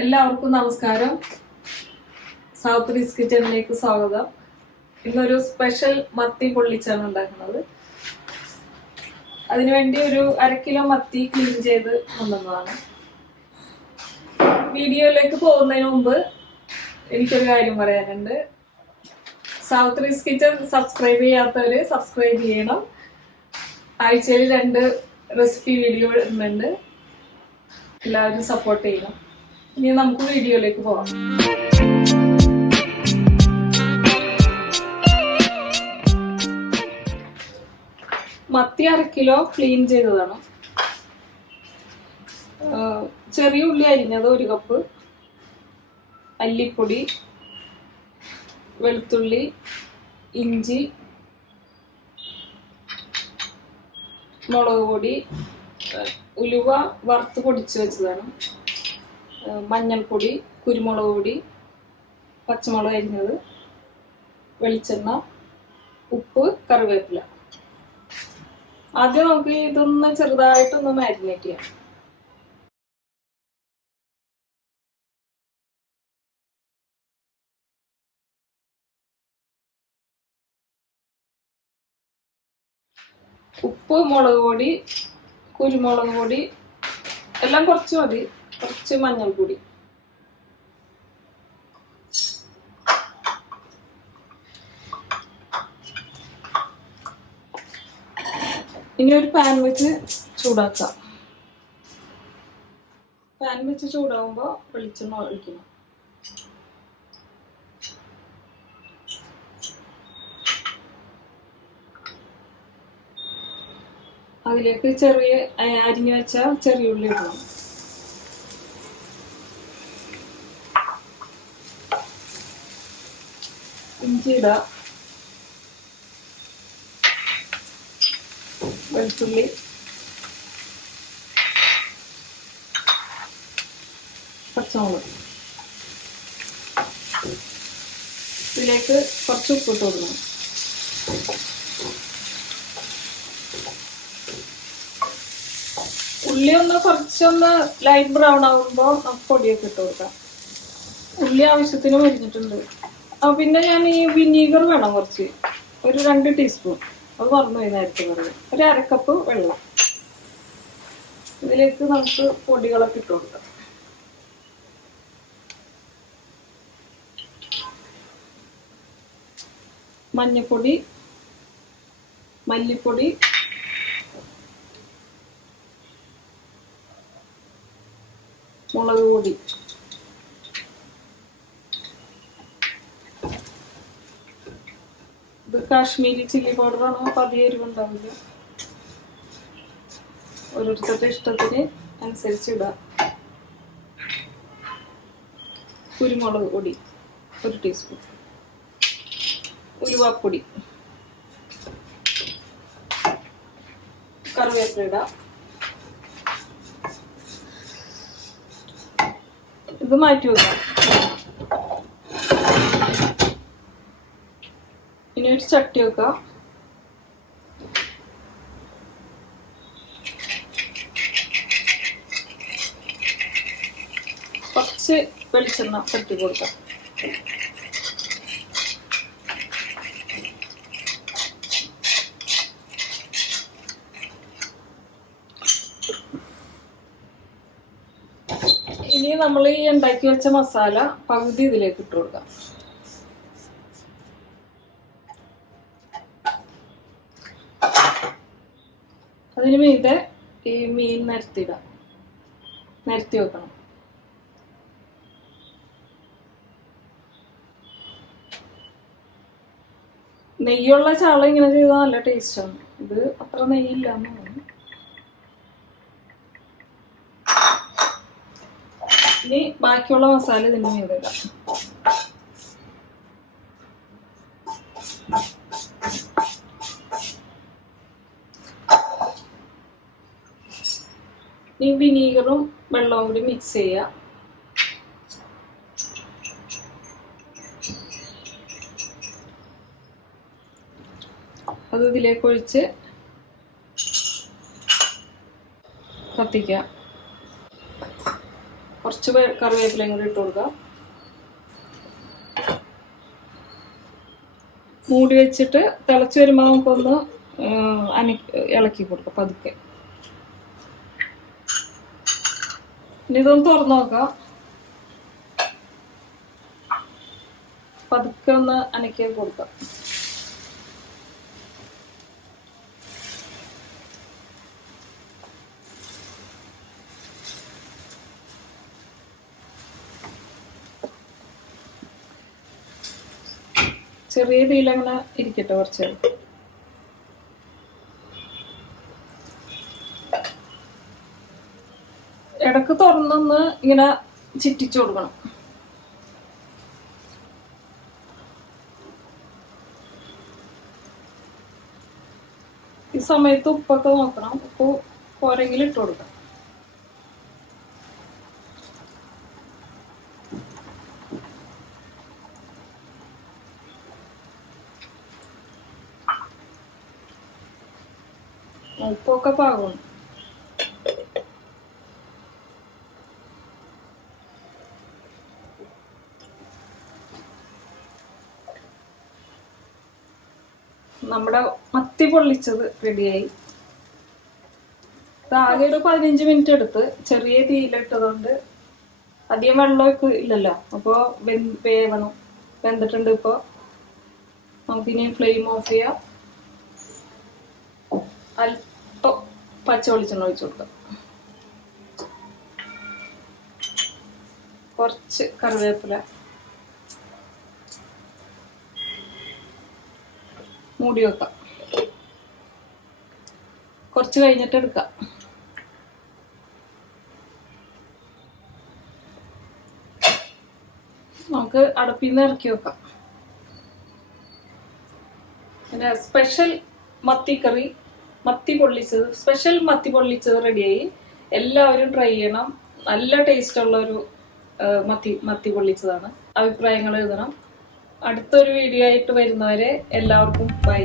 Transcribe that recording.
എല്ലാവർക്കും നമസ്കാരം. സൗത്ത് റീസ് കിച്ചണിലേക്ക് സ്വാഗതം. ഇന്നൊരു സ്പെഷ്യൽ മത്തി പൊള്ളിച്ചാണ് ഉണ്ടാക്കുന്നത്. അതിനുവേണ്ടി ഒരു 1/2 കിലോ മത്തി ക്ലീൻ ചെയ്ത് കൊണ്ടുവന്നതാണ്. വീഡിയോയിലേക്ക് പോകുന്നതിന് മുമ്പ് എനിക്കൊരു കാര്യം പറയാനുണ്ട്. സൗത്ത് റീസ് കിച്ചൺ സബ്സ്ക്രൈബ് ചെയ്യാത്തവര് സബ്സ്ക്രൈബ് ചെയ്യണം. ആഴ്ചയിൽ 2 റെസിപ്പി വീഡിയോ ഇടുന്നുണ്ട്. എല്ലാവരും സപ്പോർട്ട് ചെയ്യണം. ഇനി നമുക്ക് വീഡിയോയിലേക്ക് പോകാം. മത്തി 1/2 കിലോ ക്ലീൻ ചെയ്തതാണ്. ചെറിയ ഉള്ളി അരിഞ്ഞത് 1 കപ്പ്, മല്ലിപ്പൊടി, വെളുത്തുള്ളി, ഇഞ്ചി, മുളക് പൊടി, ഉലുവ വറുത്ത് പൊടിച്ച് വെച്ചതാണ്, മഞ്ഞൾപ്പൊടി, കുരുമുളക് പൊടി, പച്ചമുളക് അരിഞ്ഞത്, വെളിച്ചെണ്ണ, ഉപ്പ്, കറിവേപ്പില. ആദ്യം നമുക്ക് ഇതൊന്ന് ചെറുതായിട്ടൊന്ന് മാരിനേറ്റ് ചെയ്യാം. ഉപ്പ്, മുളക് പൊടി, കുരുമുളക് പൊടി എല്ലാം കുറച്ച് മതി. കുറച്ച് മഞ്ഞൾപ്പൊടി. ഇനി ഒരു പാൻ വെച്ച് ചൂടാക്കാം. പാൻ വെച്ച് ചൂടാകുമ്പോൾ വെളിച്ചെണ്ണ ഒഴിക്കണം. അതിലേക്ക് അരിഞ്ഞു വെച്ച ചെറിയ ഉള്ളി ഇടണം. ഇഞ്ചി ഇടാം, വെളുത്തുള്ളി, പച്ചമുളക്. ഇതിലേക്ക് കുറച്ച് ഉപ്പിട്ട് കൊടുക്കണം. ഉള്ളി കുറച്ചൊന്ന് ലൈറ്റ് ബ്രൗൺ ആകുമ്പോൾ നമുക്ക് പൊടിയൊക്കെ ഇട്ട് കൊടുക്കാം. ഉള്ളി ആവശ്യത്തിന് മരിഞ്ഞിട്ടുണ്ട്. പിന്നെ ഞാൻ ഈ വിനീഗർ വേണം കുറച്ച്, ഒരു 2 ടീസ്പൂൺ. അത് മറന്നുപോയി നേരത്തെ പറയാം. ഒരു 1/2 കപ്പ് വെള്ളം. ഇതിലേക്ക് നമുക്ക് പൊടികളൊക്കെ ഇട്ട് കൊടുക്കാം. മഞ്ഞൾപ്പൊടി, മല്ലിപ്പൊടി, മുളക് പൊടി, ഇത് കാശ്മീരി ചില്ലി പൗഡറാണ്. അപ്പം അധികം എരിവുണ്ടാവില്ല. ഓരോരുത്തരുടെ ഇഷ്ടത്തിന് അനുസരിച്ച് ഇടാം. കുരുമുളക് പൊടി 1 ടീസ്പൂൺ, ഉലുവാപ്പൊടി, കറിവേപ്പില ഇടാം. ഇത് മാറ്റി വെക്കാം. ഇനി ഒരു ചട്ടി വെക്കാം. കുറച്ച് വെളിച്ചെണ്ണ തട്ടി കൊടുക്കാം. ഇനി നമ്മൾ ഈ ഉണ്ടാക്കി വെച്ച മസാല പകുതി ഇതിലേക്ക് ഇട്ട് കൊടുക്കാം. അതിന് മീതെ ഈ മീൻ നിരത്തി വെക്കണം. നെയ്യുള്ള ചാള ഇങ്ങനെ ചെയ്താൽ നല്ല ടേസ്റ്റാണ്. ഇത് അത്ര നെയ്യില്ല എന്ന് തോന്നുന്നു. ഇനി ബാക്കിയുള്ള മസാല ഇതിന് മീതെ ഇടാം. ഈ വിനീഗറും വെള്ളവും കൂടി മിക്സ് ചെയ്യുക. അത് ഇതിലേക്ക് ഒഴിച്ച് കത്തിക്കുക. കുറച്ച് കറിവേപ്പിലയും കൂടി ഇട്ട് കൊടുക്കാം. മൂടി വെച്ചിട്ട് തിളച്ച് വരുമ്പോൾ നമുക്കൊന്ന് ഇളക്കി കൊടുക്കാം പതുക്കെ. ഇനി ഇതൊന്ന് തുറന്നു നോക്കാം. പതുക്കെ ഒന്ന് അനക്കി കൊടുക്കാം. ചെറിയ തീയിലങ്ങനെ ഇരിക്കട്ടെ കുറച്ച് നേരം. ഇടക്ക് തുറന്നൊന്ന് ഇങ്ങനെ ചിറ്റിച്ചു കൊടുക്കണം. ഈ സമയത്ത് ഉപ്പൊക്കെ നോക്കണം. ഉപ്പ് പോരെങ്കിലും ഇട്ട് കൊടുക്കാം. ഉപ്പൊക്കെ പാകണം. നമ്മുടെ മത്തി പൊള്ളിച്ചത് റെഡിയായി. ആകെ ഒരു 15 മിനിറ്റ് എടുത്ത് ചെറിയ തീയിലിട്ടതുകൊണ്ട് അധികം വെള്ളമൊക്കെ ഇല്ലല്ലോ, അപ്പോൾ വേവണം. വെന്തിട്ടുണ്ട്. ഇപ്പോൾ നമുക്കിനി ഫ്ലെയിം ഓഫ് ചെയ്യാം. അല്പം പച്ച വെളിച്ചെണ്ണ ഒഴിച്ചു കൊടുക്കാം. കുറച്ച് കറിവേപ്പില, മൂടി വെക്കാം. കുറച്ച് കഴിഞ്ഞിട്ട് എടുക്കാം. നമുക്ക് അടുപ്പിൽ നിന്ന് ഇറക്കി വെക്കാം. പിന്നെ സ്പെഷ്യൽ മത്തിക്കറി, സ്പെഷ്യൽ മത്തി പൊള്ളിച്ചത് റെഡിയായി. എല്ലാവരും ട്രൈ ചെയ്യണം. നല്ല ടേസ്റ്റ് ഉള്ള ഒരു മത്തി പൊള്ളിച്ചതാണ്. അഭിപ്രായങ്ങൾ എഴുതണം. അടുത്തൊരു വീഡിയോ ആയിട്ട് വരുന്നവരെ എല്ലാവർക്കും ബൈ.